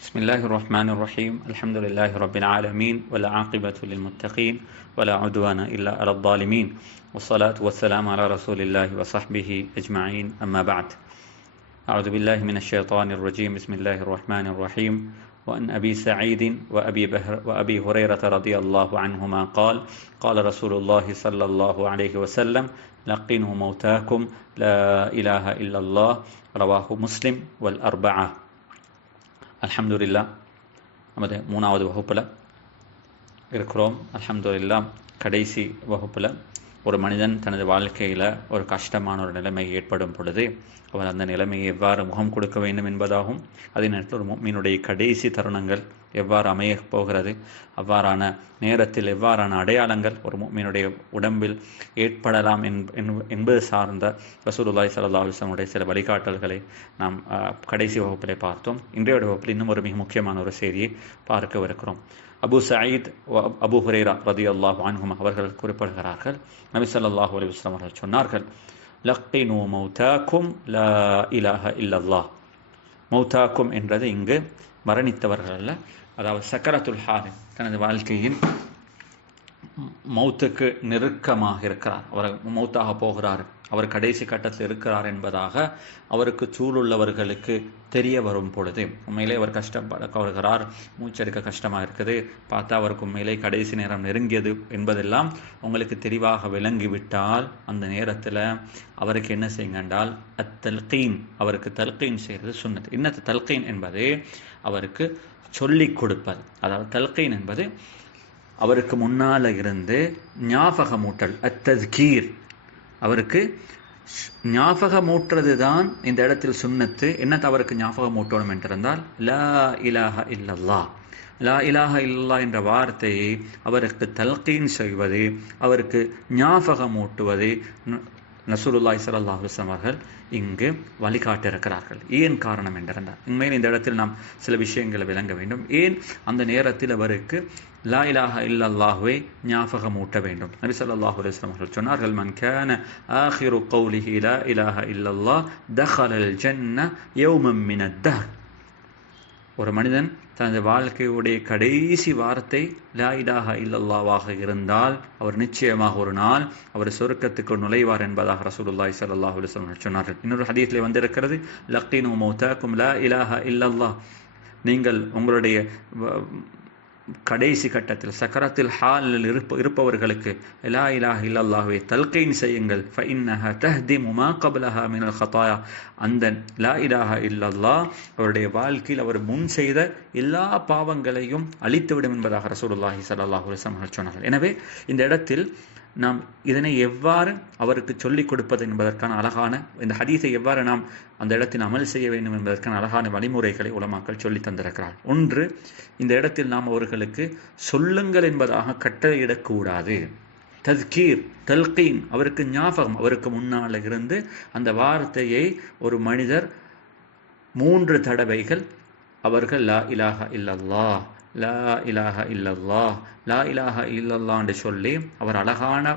بسم الله الرحمن الرحيم الحمد لله رب العالمين والعاقبة للمتقين ولا عدوان إلا على الظالمين والصلاة والسلام على رسول الله وصحبه أجمعين أما بعد أعوذ بالله من الشيطان الرجيم بسم الله الرحمن الرحيم وأن أبي سعيد وأبي هريرة رضي الله عنهما قال رسول الله صلى الله عليه وسلم لقنوا موتاكم لا إله إلا الله رواه مسلم والأربعة. அல்ஹம்துலில்லாஹ், நமது 3வது வகுப்பில் இருக்கிறோம். அல்ஹம்துலில்லாஹ், கடைசி வகுப்பில் ஒரு மனிதன் தனது வாழ்க்கையில் ஒரு கஷ்டமான ஒரு நிலைமை ஏற்படும் பொழுது அவர் அந்த நிலைமையை எவ்வாறு முகம் கொடுக்க வேண்டும் என்பதாகும், அதே நேரத்தில் ஒரு முஃமினுடைய கடைசி தருணங்கள் எவ்வாறு அமைய போகிறது, அவ்வாறான நேரத்தில் எவ்வாறான அடையாளங்கள் ஒரு முஃமினுடைய உடம்பில் ஏற்படலாம் என்பது சார்ந்த ரசூலுல்லாஹி ஸல்லல்லாஹு அலைஹி வஸல்லம் சில வழிகாட்டல்களை நாம் கடைசி வகுப்பிலே பார்த்தோம். இன்றைய வகுப்பில் இன்னும் ஒரு மிக முக்கியமான ஒரு செய்தியை பார்க்கவிருக்கிறோம். அபு சயீத் அபு ஹுரைரா ரலியல்லாஹு அன்ஹும் அவர்கள் குறிப்பிடுகிறார்கள், நபி ஸல்லல்லாஹு அலைஹி வஸல்லம் அவர்கள் சொன்னார்கள், லக்கினு மௌதாக்கும் லா இலாஹ இல்லல்லாஹ். மௌதாக்கும் என்றது இங்கு மரணித்தவர்கள் அல்ல, அதாவது சக்கரத்துல் ஹால், தனது வாழ்க்கையின் மௌத்துக்கு நெருக்கமாக இருக்கிறார், அவர் மௌத்தாக போகிறார், அவர் கடைசி கட்டத்தில் இருக்கிறார் என்பதாக அவருக்கு சூழுள்ளவர்களுக்கு தெரிய வரும் பொழுது உண்மையிலே அவர் கஷ்டப்படுகிறார், மூச்செடுக்க கஷ்டமாக இருக்குது, பார்த்தா அவருக்கு உண்மையிலே கடைசி நேரம் நெருங்கியது என்பதெல்லாம் உங்களுக்கு தெளிவாக விளங்கிவிட்டால் அந்த நேரத்தில் அவருக்கு என்ன செய்யுங்க என்றால் அத்தல்கீன், அவருக்கு தல்கீன் செய்கிறது சுன்னத். இன்னத்து தல்கீன் என்பது அவருக்கு சொல்லிக் கொடுப்பது, அதாவது தல்கீன் என்பது அவருக்கு முன்னால் இருந்து ஞாபகமூட்டல், அத்தஸ்கீர், அவருக்கு ஞாபகமூட்டுறது தான் இந்த இடத்தில் சுன்னத்து. என்னத்தை அவருக்கு ஞாபகமூட்டணும் என்றிருந்தால் லா இலாஹ இல்லல்லாஹ், லா இலாஹ இல்லல்லாஹ் என்ற வார்த்தையை அவருக்கு தல்கீன் செய்வது, அவருக்கு ஞாபகமூட்டுவது ரசூலுல்லாஹி ஸல்லல்லாஹு அலைஹி வஸல்லம் அவர்கள் இங்கு வழிகாட்டியிருக்கிறார்கள். ஏன் காரணம் என்றால், உண்மையில் இந்த இடத்தில் நாம் சில விஷயங்களை விளங்க வேண்டும். ஏன் அந்த நேரத்தில் அவருக்கு லா இலாஹ இல்லல்லாஹ்வை ஞாபகமூட்ட வேண்டும்? நபி ஸல்லல்லாஹு அலைஹி வஸல்லம் அவர்கள் சொன்னார்கள், மன் கான ஆகிரு கௌலிஹி லா இலாஹ இல்லல்லாஹ் தഖலல் ஜன்ன யௌமன் மினத் தஹர். ஒரு மனிதன் தனது வாழ்க்கையுடைய கடைசி வார்த்தை லா இலாஹ இல்லல்லாஹ்வாக இருந்தால் அவர் நிச்சயமாக ஒரு நாள் அவர் சொர்க்கத்துக்கு நுழைவார் என்பதாக ரசூலுல்லாஹி ஸல்லல்லாஹு அலைஹி வஸல்லம் சொன்னார்கள். இன்னொரு ஹதீஸில் வந்திருக்கிறது, லக்கினு மௌதாக்கும் லா இலாஹ இல்லல்லாஹ். நீங்கள் உங்களுடைய கடைசி கட்டத்தில் சக்கரத்தில் ஹாலில் இருப்பவர்களுக்கு லா இலாஹ இல்லல்லாஹ்வை தல்கீன் செய்யுங்கள். ஃபஇன்னஹா தஹ்திமு மா கப்லஹா மினல் ஹதாயா. அந்த லா இலாஹ இல்லல்லாஹ் அவருடைய வாழ்க்கையில் அவர் முன் செய்த எல்லா பாவங்களையும் அழித்துவிடும் என்பதாக ரசூலுல்லாஹி ஸல்லல்லாஹு அலைஹி வஸல்லம் சொன்னார்கள். எனவே இந்த இடத்தில் நாம் இதனை எவ்வாறு அவருக்கு சொல்லிக் கொடுப்பது என்பதற்கான அழகான, இந்த ஹதீஸை எவ்வாறு நாம் அந்த இடத்தில் அமல் செய்ய வேண்டும் என்பதற்கான அழகான வழிமுறைகளை உலமாக்கள் சொல்லி தந்திருக்கிறார். ஒன்று, இந்த இடத்தில் நாம் அவர்களுக்கு சொல்லுங்கள் என்பதாக கட்டளையிடக்கூடாது. தஸ்கீர், தல்கீன், அவருக்கு ஞாபகம், அவருக்கு முன்னால் இருந்து அந்த வார்த்தையை ஒரு மனிதர் 3 தடவைகள் அவர்கள் லா இலாஹ இல்லல்லாஹ், லா இலாஹ இல்லல்லாஹ், லா இலாஹ இல்லல்லாஹ் என்று சொல்லி அவர் அழகான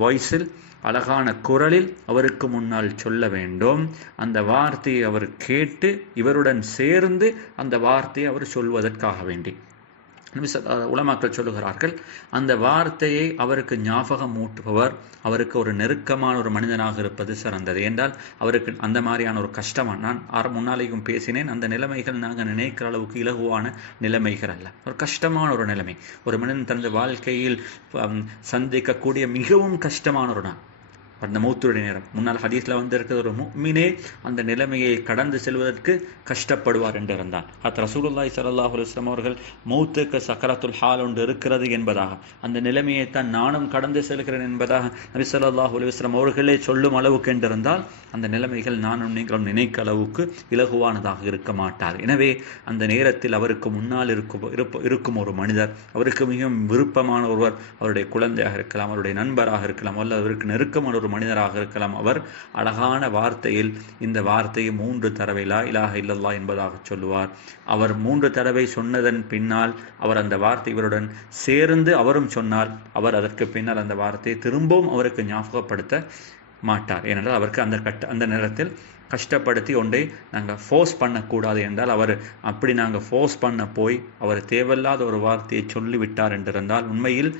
வாய்ஸில், அழகான குரலில் அவருக்கு முன்னால் சொல்ல வேண்டும். அந்த வார்த்தையை அவர் கேட்டு இவருடன் சேர்ந்து அந்த வார்த்தையை அவர் சொல்வதற்காக வேண்டி உலமாக்கள் சொல்லுகிறார்கள், அந்த வார்த்தையை அவருக்கு ஞாபகம் ஊட்டுபவர் அவருக்கு ஒரு நெருக்கமான ஒரு மனிதனாக இருப்பது சிறந்தது. என்றால் அவருக்கு அந்த மாதிரியான ஒரு கஷ்டமான, நான் முன்னாலேயும் பேசினேன், அந்த நிலைமைகள் நாங்கள் நினைக்கிற அளவுக்கு இலகுவான நிலைமைகள் அல்ல, ஒரு கஷ்டமான ஒரு நிலைமை. ஒரு மனிதன் தனது வாழ்க்கையில் சந்திக்கக்கூடிய மிகவும் கஷ்டமான ஒரு நாள் அந்த மௌத்துடைய நேரம். முன்னால் ஹதீஸில் வந்திருக்கிற ஒரு முஃமினே அந்த நிலைமையை கடந்து செல்வதற்கு கஷ்டப்படுவார் என்று இருந்தார். ரசூலுல்லாஹி ஸல்லல்லாஹு அலைஹி வஸல்லம் அவர்கள் மௌத்துக்கு சக்கரத்துல் ஹால் ஒன்று இருக்கிறது என்பதாக, அந்த நிலைமையை தான் நானும் கடந்து செல்கிறேன் என்பதாக நபி ஸல்லல்லாஹு அலைஹி வஸல்லம் அவர்களே சொல்லும் அளவுக்கு என்றிருந்தால் அந்த நிலைமைகள் நானும் நீங்களும் நினைக்க அளவுக்கு இலகுவானதாக இருக்க மாட்டார். எனவே அந்த நேரத்தில் அவருக்கு முன்னால் இருக்கும் ஒரு மனிதர், அவருக்கு மிகவும் விருப்பமான ஒருவர், அவருடைய குழந்தையாக இருக்கலாம், அவருடைய நண்பராக இருக்கலாம், அல்லது அவருக்கு நெருக்கமான ஒரு மனிதராக இருக்கலாம், அவர் அழகான வார்த்தையில் இந்த வார்த்தையை 3 தடவை லா இலாஹ இல்லல்லாஹ் என்பதாக சொல்லுவார். அவர் 3 தடவை சொன்னதன் பின்னால் அவர் அந்த வார்த்தை இவருடன் சேர்ந்து அவரும் சொன்னால் அவர் அதற்கு பின்னால் அந்த வார்த்தையை திரும்பவும் அவருக்கு ஞாபகப்படுத்த மாட்டார். ஏனென்றால் அவருக்கு அந்த நேரத்தில் கஷ்டப்படுத்தி ஒன்றை நாங்கள் ஃபோர்ஸ் பண்ணக்கூடாது என்றால், அவர் அப்படி நாங்கள் ஃபோர்ஸ் பண்ண போய் அவர் தேவையில்லாத ஒரு வார்த்தையை சொல்லிவிட்டார் என்றிருந்தால், உண்மையில்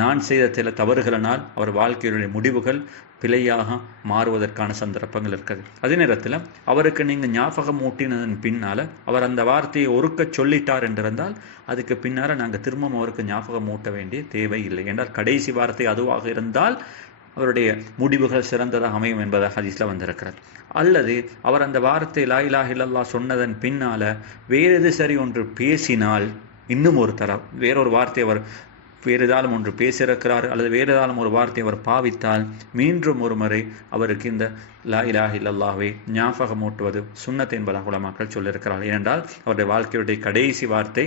நான் செய்த சில தவறுகளினால் அவர் வாழ்க்கையுடைய முடிவுகள் பிழையாக மாறுவதற்கான சந்தர்ப்பங்கள் இருக்குது. அதே நேரத்தில் அவருக்கு நீங்கள் ஞாபகம் ஊட்டினதன் பின்னால் அவர் அந்த வார்த்தையை ஒருக்க சொல்லிட்டார் என்றிருந்தால், அதுக்கு பின்னால் நாங்கள் திரும்பவும் அவருக்கு ஞாபகம் ஊட்ட வேண்டிய தேவை இல்லை. என்றால் கடைசி வார்த்தை அதுவாக இருந்தால் அவருடைய முடிவுகள் சிறந்ததாக அமையும் என்பதாக ஹதீஸில் வந்திருக்கிறது. அல்லது அவர் அந்த வார்த்தை லா இலாஹ இல்லல்லாஹ் சொன்னதன் பின்னால் வேறு சரி ஒன்று பேசினால், இன்னும் ஒரு தரம் வேறொரு வார்த்தை அவர் வேறு ஏதாலும் ஒன்று பேசியிருக்கிறார் அல்லது வேறு ஏதாலும் ஒரு வார்த்தை அவர் பாவித்தால், மீண்டும் ஒரு முறை அவருக்கு இந்த லா இலாஹ இல்லல்லாஹ்வை ஞாபகமூட்டுவது சுன்னத் என்பதாக உலமாக்கள் சொல்லியிருக்கிறார்கள். ஏனென்றால் அவருடைய வாழ்க்கையுடைய கடைசி வார்த்தை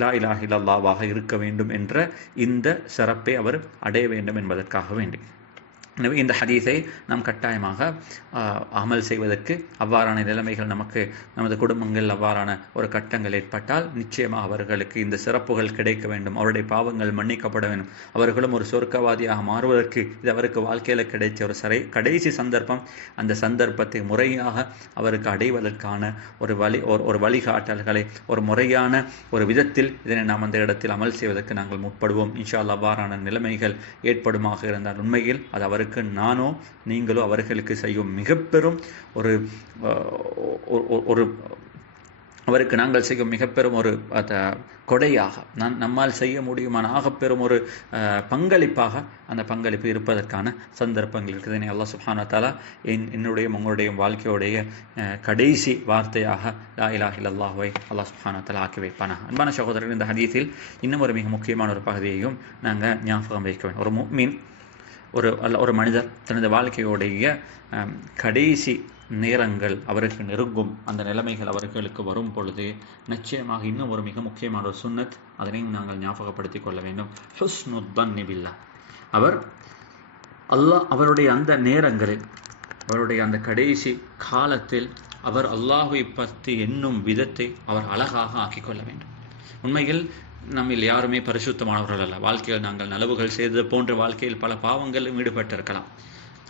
லா இலாஹ இல்லல்லாஹ்வாக இருக்க வேண்டும் என்ற இந்த சிறப்பை அவர் அடைய வேண்டும் என்பதற்காக வேண்டி. எனவே இந்த ஹதீஸை நாம் கட்டாயமாக அமல் செய்வதற்கு, அவ்வாறான நிலைமைகள் நமக்கு நமது குடும்பங்கள் அவ்வாறான ஒரு கட்டங்கள் ஏற்பட்டால் நிச்சயமாக அவர்களுக்கு இந்த சிறப்புகள் கிடைக்க வேண்டும், அவருடைய பாவங்கள் மன்னிக்கப்பட வேண்டும், அவர்களும் ஒரு சொர்க்கவாதியாக மாறுவதற்கு இது அவருக்கு வாழ்க்கையில் கிடைச்ச ஒரு கடைசி சந்தர்ப்பம். அந்த சந்தர்ப்பத்தை முறையாக அவருக்கு அடைவதற்கான ஒரு வழிகாட்டல்களை ஒரு முறையான ஒரு விதத்தில் இதனை நாம் அந்த இடத்தில் அமல் செய்வதற்கு நாங்கள் முற்படுவோம். இன்ஷா அல்லாஹ் அவ்வாறான நிலைமைகள் ஏற்படுமாக இருந்தால் உண்மையில் அது அவருக்கு நானோ நீங்களோ அவர்களுக்கு செய்யும் மிக பெரும் ஒரு அவருக்கு நாங்கள் செய்யும் மிக பெரும் ஒரு கொடையாக, நம்மால் செய்ய முடியுமான ஆகப்பெரும் ஒரு பங்களிப்பாக அந்த பங்களிப்பு இருப்பதற்கான சந்தர்ப்பங்கள் இருக்குது. அல்லாஹ் சுப்ஹானஹு வ தஆலா என்னுடைய உங்களுடைய வாழ்க்கையுடைய கடைசி வார்த்தையாக லா இலாஹ இல்லல்லாஹ்வை அல்லாஹ் சுப்ஹானஹு வ தஆலா ஆக்கி வைப்பானாக. அன்பான சகோதரர்கள், இந்த ஹதீஸில் இன்னும் ஒரு மிக முக்கியமான ஒரு பகுதியையும் நாங்கள் ஞாபகம் வைக்க வேண்டும். ஒரு முஃமின், ஒரு மனிதர் தனது வாழ்க்கையுடைய கடைசி நேரங்கள் அவருக்கு நெருங்கும் அந்த நிலைமைகள் அவர்களுக்கு வரும் பொழுது நிச்சயமாக இன்னும் ஒரு மிக முக்கியமான ஒரு சுன்னத், அதனையும் நாங்கள் ஞாபகப்படுத்திக் கொள்ள வேண்டும். ஹுஸ்னுத் தன்னி பில்லாஹ். அவருடைய அந்த நேரங்களில், அவருடைய அந்த கடைசி காலத்தில் அவர் அல்லாஹ்வை பற்றி எண்ணும் விதத்தை அவர் அழகாக ஆக்கிக்கொள்ள வேண்டும். உண்மையில் நம்மில் யாருமே பரிசுத்தமானவர்கள் அல்ல. வாழ்க்கையில் நாங்கள் நலவுகள் செய்தது போன்ற வாழ்க்கையில் பல பாவங்களும் ஈடுபட்டிருக்கலாம்.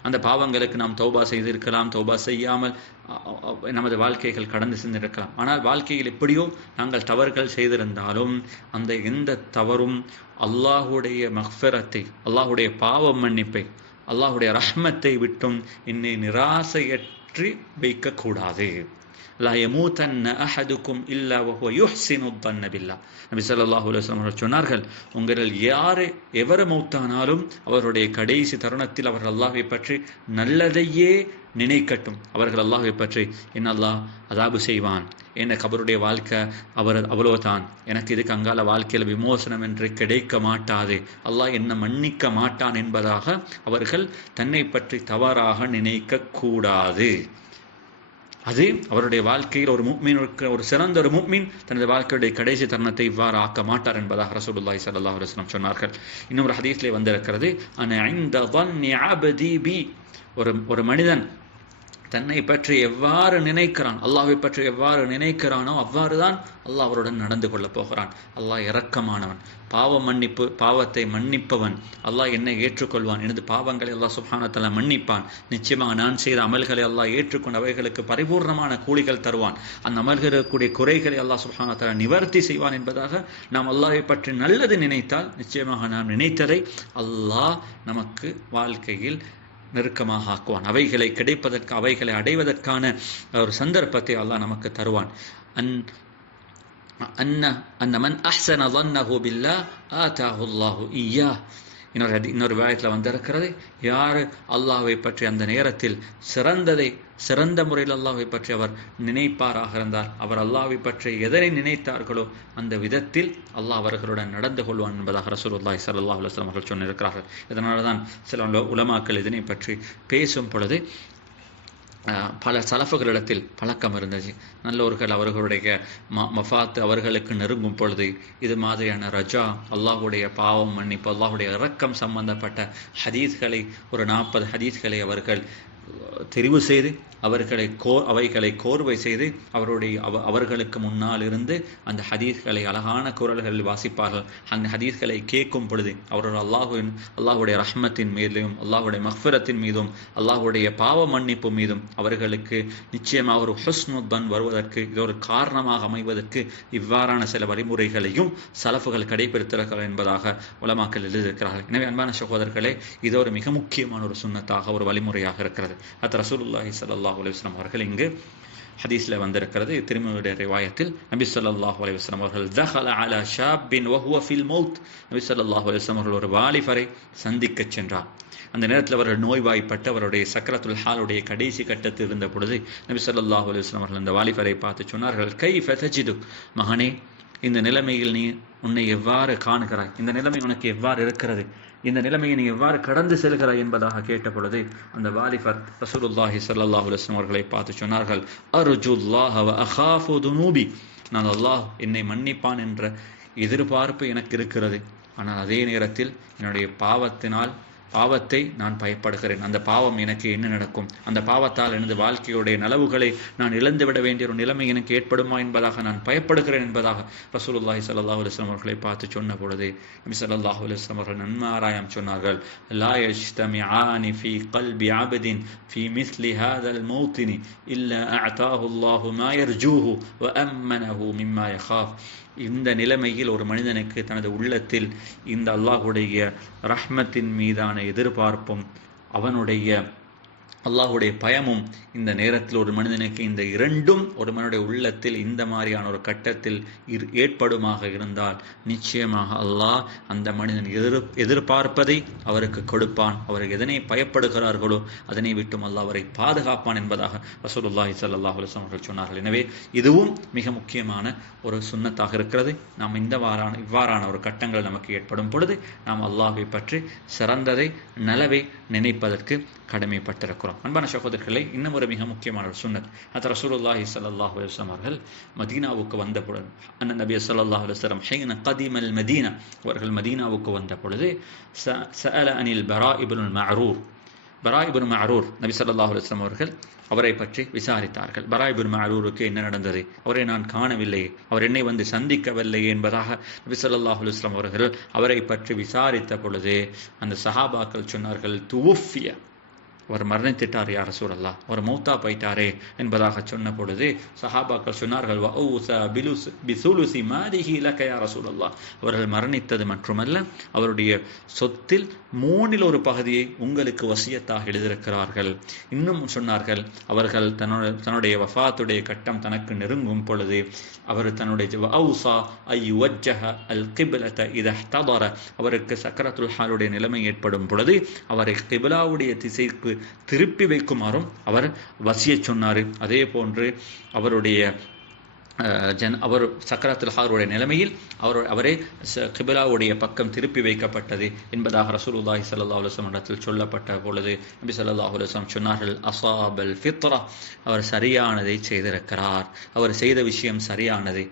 அந்த பாவங்களுக்கு நாம் தௌபா செய்திருக்கலாம், தௌபா செய்யாமல் நமது வாழ்க்கைகள் கடந்து சென்றிருக்கலாம். ஆனால் வாழ்க்கையில் எப்படியோ நாங்கள் தவறுகள் செய்திருந்தாலும் அந்த எந்த தவறும் அல்லாஹுடைய மக்ஃபிரத்தை, அல்லாஹுடைய பாவ மன்னிப்பை, அல்லாஹுடைய ரஹ்மத்தை விட்டும் என்னை நிராசையற்றி வைக்கக்கூடாது. லா யமூதன்ன அஹதுக்கும் இல்லா வஹுவ யுஹ்சினு தன்ன பில்லாஹ். நபி ஸல்லல்லாஹு அலைஹி வஸல்லம் சொன்னார்கள், உங்களில் எவர் மௌத்தானாலும் அவருடைய கடைசி தருணத்தில் அவர்கள் அல்லாஹ்வை பற்றி நல்லதையே நினைக்கட்டும். அவர்கள் அல்லாஹ்வை பற்றி என்ன அல்லாஹ் அதாபு செய்வான், என்ன கபருடைய வாழ்க்கை அவ்வளவுதான், எனக்கு இதுக்கு அங்கால வாழ்க்கையில் விமோசனம் என்று கிடைக்க மாட்டாது, அல்லாஹ் என்ன மன்னிக்க மாட்டான் என்பதாக அவர்கள் தன்னை பற்றி தவறாக நினைக்க கூடாது. அது அவருடைய வாழ்க்கையில் ஒரு முஃமினுக்கு, ஒரு சிறந்த ஒரு முஃமின் தனது வாழ்க்கையுடைய கடைசி தருணத்தை இவ்வாறு ஆக்க மாட்டார் என்பதாக ரசூலுல்லாஹி ஸல்லல்லாஹு அலைஹி வஸல்லம் சொன்னார்கள். இன்னும் ஒரு ஹதீஸ்லே வந்திருக்கிறது, அன இன்த ظنி அப்தி பி. ஒரு மனிதன் தன்னை பற்றி எவ்வாறு நினைக்கிறான், அல்லாஹ்வை பற்றி எவ்வாறு நினைக்கிறானோ அவ்வாறு தான் அல்லாஹ் அவருடன் நடந்து கொள்ளப் போகிறான். அல்லாஹ் இரக்கமானவன், பாவத்தை மன்னிப்பவன். அல்லாஹ் என்னை ஏற்றுக்கொள்வான், எனது பாவங்களை அல்லாஹ் சுப்ஹானஹு வ தஆலா மன்னிப்பான். நிச்சயமாக நான் செய்த அமல்களை அல்லாஹ் ஏற்றுக்கொண்டு அவைகளுக்கு பரிபூர்ணமான கூலிகள் தருவான். அந்த அமல்களுக்குரிய குறைகளை அல்லாஹ் சுப்ஹானஹு வ தஆலா நிவர்த்தி செய்வான் என்பதாக நாம் அல்லாஹ்வை பற்றி நல்லது நினைத்தால் நிச்சயமாக நாம் நினைத்ததை அல்லாஹ் நமக்கு வாழ்க்கையில் நெருக்கமாக ஆக்குவான். அவைகளை கிடைப்பதற்கு, அவைகளை அடைவதற்கான ஒரு சந்தர்ப்பத்தை அல்லாஹ் நமக்கு தருவான். அன்ன மன் அஹ்ஸன ظنஹு பில்லாஹ் ஆதாஹு அல்லாஹு இய்யாஹ். இன்னொரு வாயத்தில் வந்திருக்கிறது, யார் அல்லாஹ்வை பற்றி அந்த நேரத்தில் சிறந்த முறையில் அல்லாஹ்வை பற்றி அவர் நினைப்பாராக இருந்தால், அவர் அல்லாஹ்வை பற்றி எதனை நினைத்தார்களோ அந்த விதத்தில் அல்லாஹ் அவர்களுடன் நடந்து கொள்வான் என்பதாக ரசூலுல்லாஹி ஸல்லல்லாஹு அலைஹி வஸல்லம் அவர்கள் சொன்னிருக்கிறார்கள். இதனால தான் சில உலமாக்கள் இதனை பற்றி பேசும் பொழுது பல சலஃபுகளிடத்தில் பழக்கம் இருந்தது. நல்லவர்கள் அவர்களுடைய மஃபாத் அவர்களுக்கு நெருங்கும் பொழுது இது மாதிரியான ரஜா, அல்லாஹுடைய பாவம் மன்னிப்பு, அல்லாஹுடைய இரக்கம் சம்பந்தப்பட்ட ஹதீஸ்களை ஒரு 40 ஹதீஸ்களை அவர்கள் தெரிவு செய்து அவைகளை கோர்வை செய்து அவர்களுக்கு முன்னால் இருந்து அந்த ஹதீஸ்களை அழகான குரல்களில் வாசிப்பார்கள். அந்த ஹதீஸ்களை கேட்கும் பொழுது அவர்கள் அல்லாஹுடைய ரஹ்மத்தின் மீதும் அல்லாஹுடைய மக்ஃபிரத்தின் மீதும் அல்லாஹுடைய பாவ மன்னிப்பு மீதும் அவர்களுக்கு நிச்சயமாக ஒரு ஹுஸ்னுத்தன் வருவதற்கு இது ஒரு காரணமாக அமைவதற்கு இவ்வாறான சில வழிமுறைகளையும் சலஃபுகள் கடைபிடித்திருக்கிறார்கள் என்பதாக உலமாக்கள் எழுதியிருக்கிறார்கள். எனவே அன்பான சகோதரர்களே, இது ஒரு மிக முக்கியமான ஒரு சுன்னத்தாக ஒரு வழிமுறையாக இருக்கிறது. ரசூலுல்லாஹி ஸல்லல்லாஹு அலைஹி வஸல்லம் அவர்கள் இங்கு ஹதீஸ்ல வந்திருக்கிறது. திருமதியுடைய ரிவாயத்தில் நபி ஸல்லல்லாஹு அலைஹி வஸல்லம் அவர்கள் தஹல அலா ஷாபின் வஹுவ ஃபில் மௌத், நபி ஸல்லல்லாஹு அலைஹி வஸல்லம் அவர்கள் ஒரு வாலிபரை சந்திக்க சென்றார். அந்த நேரத்தில் அவர்கள் நோய்வாய்ப்பட்டு அவருடைய சக்கரத்துல் ஹாலுடைய கடைசி கட்டத்தில் இருந்த பொழுது நபி ஸல்லல்லாஹு அலைஹி வஸல்லம் அவர்கள் அந்த வாலிபரை பார்த்து சொன்னார்கள், கைஃப தஜிது, மகனே இந்த நிலைமையில் நீ உன்னை எவ்வாறு காணுகிறாய், இந்த நிலைமை உனக்கு எவ்வாறு இருக்கிறது, இந்த நிலைமையை நீ எவ்வாறு கடந்து செல்கிறாய் என்பதாக கேட்ட பொழுது அந்த வாலிபர் ரசூலுல்லாஹி ஸல்லல்லாஹு அலைஹி வஸல்லம் அவர்களை பார்த்து சொன்னார்கள், அர்ஜுல்லாஹ வ அகாஃபு துனூபி, நான் அல்லாஹ் என்னை மன்னிப்பான் என்ற எதிர்பார்ப்பு எனக்கு இருக்கிறது. ஆனால் அதே நேரத்தில் என்னுடைய பாவத்தை நான் பயப்படுகிறேன். அந்த பாவம் எனக்கு என்ன நடக்கும், அந்த பாவத்தால் எனது வாழ்க்கையுடைய நலவுகளை நான் இழந்துவிட வேண்டிய ஒரு நிலைமை எனக்கு ஏற்படுமா என்பதாக நான் பயப்படுகிறேன் என்பதாக ரசூலுல்லாஹி ஸல்லல்லாஹு அலைஹி வஸல்லம் அவர்களை பார்த்து சொன்ன பொழுது நபி ஸல்லல்லாஹு அலைஹி வஸல்லம் அவர்கள் நன்மாராயம் சொன்னார்கள், லா யஜ்தமிஆனி ஃபீ கல்பி அப்தின் ஃபீ மிஸ்லி ஹாதல் மௌத்தினி இல்லா அஅதாஹு அல்லாஹு மா யர்ஜூஹு வ அம்மனஹு மிம்மா யகாஃப். இந்த நிலைமையில் ஒரு மனிதனுக்கு தனது உள்ளத்தில் இந்த அல்லாஹுடைய ரஹ்மத்தின் மீதான எதிர்பார்ப்பும் அல்லாஹுடைய பயமும் இந்த நேரத்தில் ஒரு மனிதனுக்கு இந்த இரண்டும் ஒரு மனிதனுடைய உள்ளத்தில் இந்த மாதிரியான ஒரு கட்டத்தில் ஏற்படுமாக இருந்தால் நிச்சயமாக அல்லாஹ் அந்த மனிதன் எதிர்பார்ப்பதை அவருக்கு கொடுப்பான். அவர் எதனை பயப்படுகிறார்களோ அதனை விட்டும் அல்லாஹ் அவரை பாதுகாப்பான் என்பதாக ரசூலுல்லாஹி ஸல்லல்லாஹு அலைஹி வஸல்லம் அவர்கள் சொன்னார்கள். எனவே இதுவும் மிக முக்கியமான ஒரு சுன்னத்தாக இருக்கிறது. நாம் இவ்வாறான ஒரு கட்டங்கள் நமக்கு ஏற்படும் பொழுது நாம் அல்லாஹ்வை பற்றி சிறந்ததை நலவை நினைப்பதற்கு கடமைப்பட்டிருக்கிறோம். அன்பான சகோதரர்களே, இன்னும் ஒரு மிக முக்கியமான ஒரு சுன்னத், அது ரசூலுல்லாஹி ஸல்லல்லாஹு அலைஹி வஸல்லம் அவர்கள் மதீனாவுக்கு வந்த பொழுது நபி ஸல்லல்லாஹு அலைஹி வஸல்லம் ஹீன கதிமல் மதீனா, அவர்கள் மதீனாவுக்கு வந்த பொழுது சஅல அனில் பரா இப்னுல் மஅரூர் நபி ஸல்லல்லாஹு அலைஹி வஸல்லம் அவர்கள் அவரை பற்றி விசாரித்தார்கள். பரா இப்னு மஅரூருக்கு என்ன நடந்தது, அவரை நான் காணவில்லை, அவர் என்னை வந்து சந்திக்கவில்லை என்பதாக நபி ஸல்லல்லாஹு அலைஹி வஸல்லம் அவர்கள் அவரை பற்றி விசாரித்த பொழுது அந்த சஹாபாக்கள் சொன்னார்கள், துவுஃபிய, அவர் மரணித்திட்டார் யா ரசூலல்லாஹ், அவர் மௌத்தா போயிட்டாரே என்பதாக சொன்ன பொழுது சஹாபாக்கள் சொன்னார்கள், அவர்கள் மரணித்தது மட்டுமல்ல, அவருடைய சொத்தில் 3 ஒரு பகுதியை உங்களுக்கு வசியத்தாக எழுதியிருக்கிறார்கள். இன்னும் சொன்னார்கள், அவர்கள் தன்னுடைய வஃபாத்துடைய கட்டம் தனக்கு நெருங்கும் பொழுது அவர் தன்னுடைய அவருக்கு சக்கரத்துல் ஹாலுடைய நிலைமை ஏற்படும் பொழுது அவரை கிப்லாவுடைய திசைக்கு திருப்பி வைக்குமாறும் அவர் வசியச் சொன்னார். அதே போன்று அவர் சக்கரத்துல் ஹாலுடைய நிலைமையில் அவரே கிப்லாவுடைய பக்கம் திருப்பி வைக்கப்பட்டது என்பதாக ரசூலுல்லாஹி ஸல்லல்லாஹு அலைஹி வஸல்லம் இடத்தில் சொல்லப்பட்ட பொழுது நபி ஸல்லல்லாஹு அலைஹி வஸல்லம் சொன்னார்கள், அஸாபல் ஃபித்ரா, அவர் சரியானதை செய்திருக்கிறார், அவர் செய்த விஷயம் சரியானது,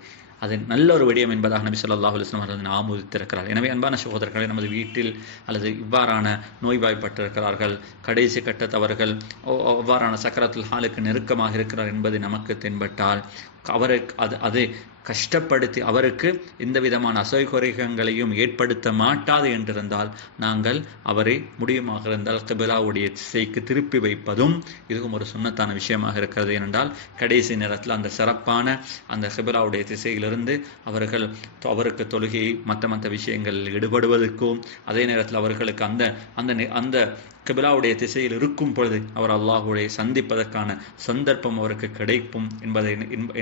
அது நல்ல ஒரு விடயம் என்பதாக நபி ஸல்லல்லாஹு அலைஹி வஸல்லம் அவர்கள் ஆமோதித்திருக்கிறார். எனவே அன்பான சகோதரர்களை, நமது வீட்டில் அல்லது இவ்வாறான நோய்வாய்ப்பட்டிருக்கிறார்கள், கடைசி கட்டத்தவர்கள் அவ்வாறான சக்கரத்துல் ஹாலுக்கு நெருக்கமாக இருக்கிறார் என்பது நமக்கு தென்பட்டால் அது கஷ்டப்படுத்தி அவருக்கு எந்த விதமான அசௌகரியங்களையும் ஏற்படுத்த மாட்டாது என்றிருந்தால் நாங்கள் அவரை முடியுமாக இருந்தால் கிப்லாவுடைய திசைக்கு திருப்பி வைப்பதும் இதுவும் ஒரு சுன்னத்தான விஷயமாக இருக்கிறது. ஏனென்றால் கடைசி நேரத்தில் அந்த சிறப்பான அந்த கிப்லாவுடைய திசையிலிருந்து அவருக்கு தொழுகை மற்ற விஷயங்களில் ஈடுபடுவதற்கும் அதே நேரத்தில் அவர்களுக்கு அந்த கிப்லாவுடைய திசையில் இருக்கும் பொழுது அவர் அல்லாஹுவை சந்திப்பதற்கான சந்தர்ப்பம் அவருக்கு கிடைக்கும்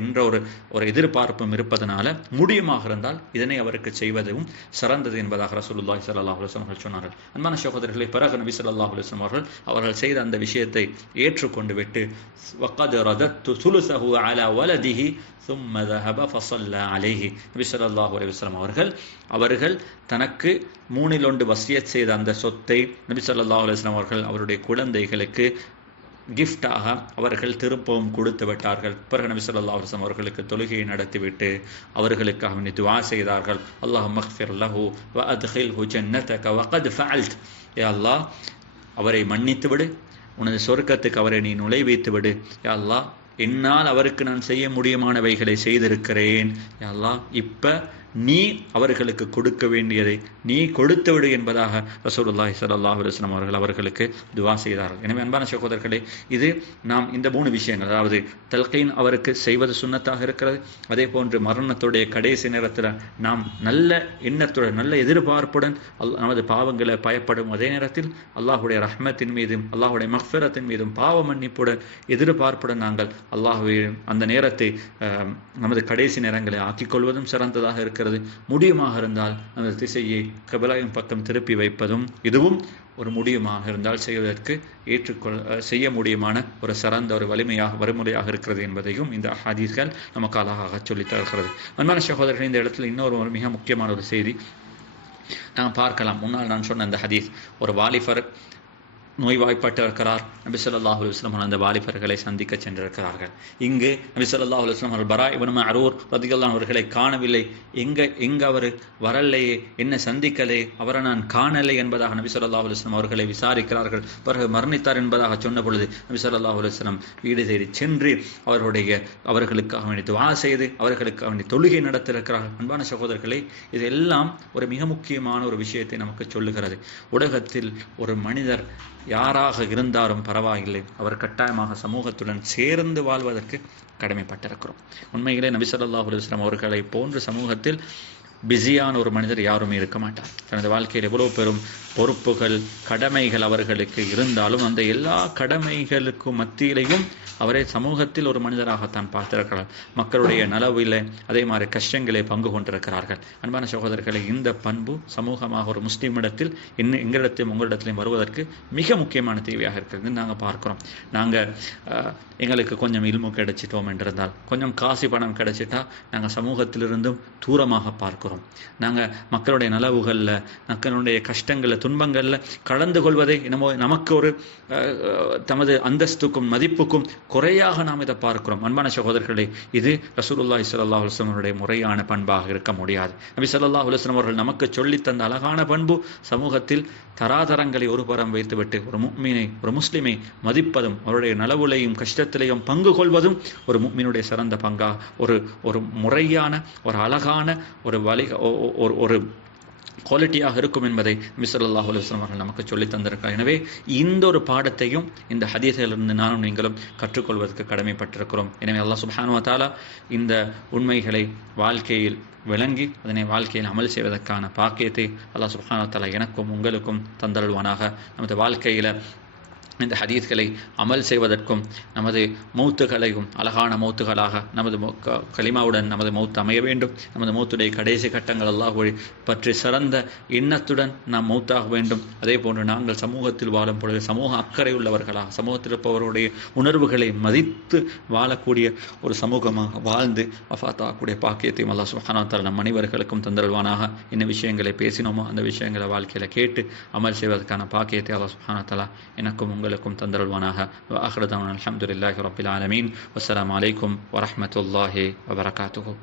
என்ற ஒரு எதிர்பார்ப்பும் இருப்பதனால முடியுமாக இருந்தால் இதனை அவருக்கு செய்வதும் சிறந்தது என்பதாக ரசூலுல்லாஹி ஸல்லல்லாஹு அலைஹி வஸல்லம் சொன்னார்கள். அன்பான சகோதரர்களே, பிறகு நபி ஸல்லல்லாஹு அலைஹி வஸல்லம் அவர்கள் செய்த அந்த விஷயத்தை ஏற்றுக்கொண்டு விட்டு வகத் ரதத்து சுலுஸஹு அலா வலதிஹி ثم ذهب فصلى عليه, நபி ஸல்லல்லாஹு அலைஹி வஸல்லம் அவர்கள் தனக்கு 1/3 வசியத் செய்த அந்த சொத்தை நபி ஸல்லல்லாஹு அலைஹி வஸல்லம் அவர்கள் அவருடைய குழந்தைகளுக்கு கிஃப்டாக அவர்கள் திருப்பவும் கொடுத்து விட்டார்கள். பிறகு நபி ஸல்லல்லாஹு அலைஹி வஸல்லம் அவர்களுக்கு தொழுகையை நடத்திவிட்டு அவர்களுக்காக துஆ செய்தார்கள். அல்லாஹும்ம இக்ஃபிர் லஹு வ அத்கில்ஹு ஜன்னதக வகத் ஃபஅல்த், யா அல்லாஹ் அவரை மன்னித்து விடு, உனது சொர்க்கத்துக்கு அவரை நீ நுழைவித்து விடு. யா அல்லாஹ், என்னால் அவருக்கு நான் செய்ய முடியுமானவைகளை செய்திருக்கிறேன். யா அல்லாஹ், இப்ப நீ அவர்களுக்கு கொடுக்க வேண்டியதை நீ கொடுத்து விடு என்பதாக ரசூலுல்லாஹி ஸல்லல்லாஹு அலைஹி வஸல்லம் அவர்கள் அவர்களுக்கு துஆ செய்தார்கள். எனவே அன்பான சகோதரர்களே, இது நாம் இந்த 3 விஷயங்கள், அதாவது தல்கீன் அவருக்கு செய்வது சுன்னத்தாக இருக்கிறது. அதே போன்று மரணத்துடைய கடைசி நேரத்தில் நாம் நல்ல எண்ணத்துடன் நல்ல எதிர்பார்ப்புடன் நமது பாவங்களை பயப்படும் அதே நேரத்தில் அல்லாஹுடைய ரஹ்மத்தின் மீதும் அல்லாஹுடைய மக்ஃபிரத்தின் மீதும் பாவ மன்னிப்புடன் எதிர்பார்ப்புடன் நாங்கள் அல்லாஹ்வை அந்த நேரத்தை நமது கடைசி நேரங்களை ஆக்கிக் கொள்வதும் சிறந்ததாக இருக்கிறது. முடியுமாக இருந்தால் அந்த திசையை கிப்லாவின் பக்கம் திருப்பி வைப்பதும் இதுவும் ஒரு முடியுமாக இருந்தால் செய்வதற்கு செய்ய முடியுமான ஒரு சிறந்த ஒரு வழிமுறையாக இருக்கிறது என்பதையும் இந்த ஹதீஸ்கள் நமக்கு அழகாக சொல்லித் தருகிறது. அன்பான சகோதரர்கள், இந்த இடத்துல இன்னொரு மிக முக்கியமான ஒரு செய்தி நாம் பார்க்கலாம். முன்னால் நான் சொன்ன அந்த ஹதீஸ், ஒரு வாலிபர் நோய்வாய்ப்பட்டு இருக்கிறார். நபி ஸல்லல்லாஹு அலைஹி வஸல்லம் அந்த வாலிபர்களை சந்திக்க சென்றிருக்கிறார்கள். இங்கு நபி ஸல்லல்லாஹு அலைஹி வஸல்லம் அவர்கள் பரா இப்னு மஅரூர் ரலியல்லாஹு அன்ஹு அவர்களை காணவில்லை. எங்க அவர் வரலையே, என்ன சந்திக்கலே, அவரை நான் காணலை என்பதாக நபி ஸல்லல்லாஹு அலைஹி வஸல்லம் அவர்களை விசாரிக்கிறார்கள். பிறகு மரணித்தார் என்பதாக சொன்ன பொழுது நபி ஸல்லல்லாஹு அலைஹி வஸல்லம் வீடு தேடி சென்று அவர்களுக்காக வேண்டி துஆ செய்து அவர்களுக்காக வேண்டி தொழுகை நடத்தியிருக்கிறார்கள். அன்பான சகோதரர்களே, இதெல்லாம் ஒரு மிக முக்கியமான ஒரு விஷயத்தை நமக்கு சொல்லுகிறது. உலகத்தில் ஒரு மனிதர் யாராக இருந்தாலும் பரவாயில்லை, அவர் கட்டாயமாக சமூகத்துடன் சேர்ந்து வாழ்வதற்கு கடமைப்பட்டிருக்கிறோம். உண்மையிலே நபி ஸல்லல்லாஹு அலைஹி வஸல்லம் அவர்களை போன்று சமூகத்தில் பிஸியான ஒரு மனிதர் யாருமே இருக்க மாட்டார். தனது வாழ்க்கையில் எவ்வளவு பெரும் பொறுப்புகள் கடமைகள் அவர்களுக்கு இருந்தாலும் அந்த எல்லா கடமைகளுக்கும் மத்தியிலையும் அவரை சமூகத்தில் ஒரு மனிதராகத்தான் பார்த்திருக்கிறார். மக்களுடைய நலவிலே அதே மாதிரி கஷ்டங்களை பங்கு கொண்டிருக்கிறார்கள். அன்பான சகோதரர்களை, இந்த பண்பு சமூகமாக ஒரு முஸ்லீமிடத்தில் எங்களிடத்திலும் உங்களிடத்திலும் வருவதற்கு மிக முக்கியமான தேவையாக இருக்கிறது. நாங்கள் பார்க்கிறோம். நாங்கள் எங்களுக்கு கொஞ்சம் இல்மு கிடைச்சிட்டோம் என்றிருந்தால், கொஞ்சம் காசு பணம் கிடைச்சிட்டா நாங்கள் சமூகத்திலிருந்தும் தூரமாக பார்க்கிறோம். நாங்கள் மக்களுடைய நலவுகளில் மக்களுடைய கஷ்டங்களில் துன்பங்களில் கலந்து கொள்வதை என்னமோ நமக்கு ஒரு தமது அந்தஸ்துக்கும் மதிப்புக்கும் குறையாக நாம் இதை பார்க்கிறோம். அன்பான சகோதரர்களே, இது ரசூலுல்லாஹி ஸல்லல்லாஹு அலைஹி வஸல்லம் முறையான பண்பாக இருக்க முடியாது. நபி ஸல்லல்லாஹு அலைஹி வஸல்லம் அவர்கள் நமக்கு சொல்லித்தந்த அழகான பண்பு சமூகத்தில் தராதரங்களை ஒரு புறம் வைத்துவிட்டு ஒரு முஃமினை ஒரு முஸ்லிமை மதிப்பதும் அவருடைய நலவுலையும் கஷ்டத்திலையும் பங்கு கொள்வதும் ஒரு முஃமினுடைய சிறந்த பங்கா ஒரு முறையான ஒரு அழகான ஒரு குவாலிட்டியாக இருக்கும் என்பதை நபி ஸல்லல்லாஹு அலைஹி வஸல்லம் அவர்கள் நமக்கு சொல்லி தந்திருக்கிறார். எனவே இந்த ஒரு பாடத்தையும் இந்த ஹதீஸிலிருந்து நானும் நீங்களும் கற்றுக்கொள்வதற்கு கடமைப்பட்டிருக்கிறோம். எனவே அல்லாஹ் சுப்ஹானஹு வ தஆலா இந்த உண்மைகளை வாழ்க்கையில் விளங்கி அதனை வாழ்க்கையில் அமல் செய்வதற்கான பாக்கியத்தை அல்லாஹ் சுப்ஹானஹு வ தஆலா எனக்கும் உங்களுக்கும் தந்தருள்வானாக. நமது வாழ்க்கையில் இந்த ஹதீஸ்களை அமல் செய்வதற்கும் நமது மௌத்துகளையும் அழகான மௌத்துகளாக நமது கலிமாவுடன் நமது மௌத்து அமைய வேண்டும். நமது மௌத்துடைய கடைசி கட்டங்கள் அல்லாஹ்வை பற்றி சிறந்த எண்ணத்துடன் நாம் மௌத்தாக வேண்டும். அதே போன்று நாங்கள் சமூகத்தில் வாழும் பொழுது சமூக அக்கறை உள்ளவர்களாக சமூகத்தில் இருப்பவருடைய உணர்வுகளை மதித்து வாழக்கூடிய ஒரு சமூகமாக வாழ்ந்து வஃபாத்தாகக்கூடிய பாக்கியத்தையும் அல்லாஹ் சுப்ஹானஹு வ தஆலா நம் அனைவர்களுக்கும் தந்தருள்வானாக. என்ன விஷயங்களை பேசினோமோ அந்த விஷயங்களை வாழ்க்கையில் கேட்டு அமல் செய்வதற்கான பாக்கியத்தை அல்லாஹ் சுப்ஹானஹு வ தஆலா எனக்கும் உங்களுக்கும் தந்தருள்வானாக. வஆகிரு தஅவானா அல்ஹம்துலில்லாஹி ரப்பில் ஆலமீன். வஸ்ஸலாமு அலைக்கும் வரஹ்மத்துல்லாஹி வபரகாத்துஹு.